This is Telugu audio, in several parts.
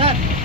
Sir.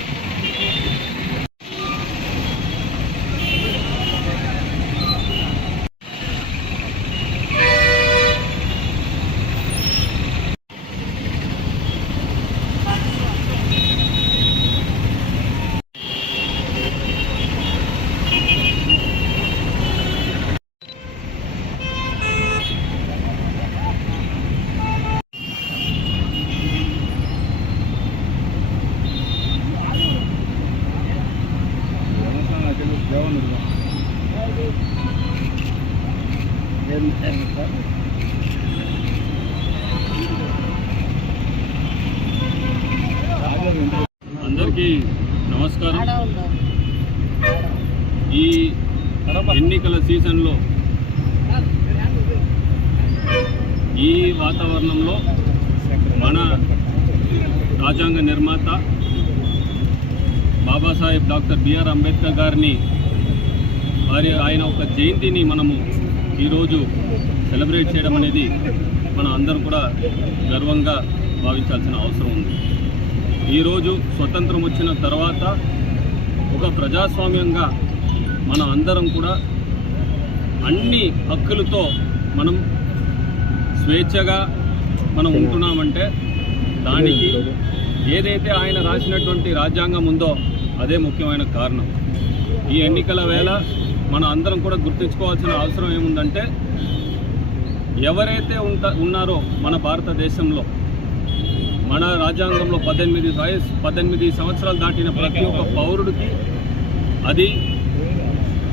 అందరికీ నమస్కారం. ఈ ఎన్నికల సీజన్లో ఈ వాతావరణంలో మన రాజ్యాంగ నిర్మాత బాబాసాహెబ్ డాక్టర్ బిఆర్ అంబేద్కర్ గారిని వారి ఆయన ఒక జయంతిని మనము ఈరోజు సెలబ్రేట్ చేయడం అనేది మన అందరం కూడా గర్వంగా భావించాల్సిన అవసరం ఉంది. ఈరోజు స్వతంత్రం వచ్చిన తర్వాత ఒక ప్రజాస్వామ్యంగా మన అందరం కూడా అన్ని హక్కులతో మనం స్వేచ్ఛగా మనం ఉంటున్నామంటే దానికి ఏదైతే ఆయన రాసినటువంటి రాజ్యాంగం ఉందో అదే ముఖ్యమైన కారణం. ఈ ఎన్నికల వేళ మన అందరం కూడా గుర్తుంచుకోవాల్సిన అవసరం ఏముందంటే ఎవరైతే ఉంట ఉన్నారో మన భారతదేశంలో మన రాజ్యాంగంలో పద్దెనిమిది వయసు పద్దెనిమిది సంవత్సరాలు దాటిన ప్రతి ఒక్క పౌరుడికి అది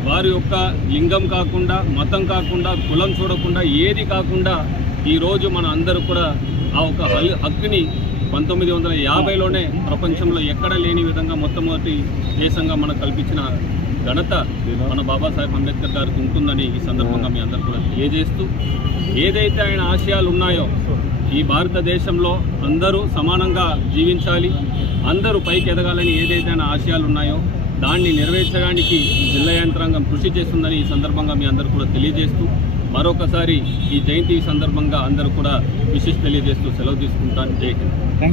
వారి యొక్క లింగం కాకుండా మతం కాకుండా కులం చూడకుండా ఏది కాకుండా ఈరోజు మన అందరూ కూడా ఆ ఒక హక్కుని పంతొమ్మిది వందల యాభైలోనే ప్రపంచంలో ఎక్కడ లేని విధంగా మొట్టమొదటి దేశంగా మనకు కల్పించిన ఘనత మన బాబాసాహెబ్ అంబేద్కర్ గారికి ఉంటుందని ఈ సందర్భంగా మీ అందరూ కూడా తెలియజేస్తూ ఏదైతే ఆయన ఆశయాలు ఉన్నాయో ఈ భారతదేశంలో అందరూ సమానంగా జీవించాలి అందరూ పైకి ఎదగాలని ఏదైతే ఆయన ఆశయాలు ఉన్నాయో దాన్ని నెరవేర్చడానికి జిల్లా యంత్రాంగం కృషి చేస్తుందని ఈ సందర్భంగా మీ అందరూ కూడా తెలియజేస్తూ మరొకసారి ఈ జయంతి సందర్భంగా అందరూ కూడా విశేష తెలియజేస్తూ సెలవు తీసుకుంటాను. జై హింద్.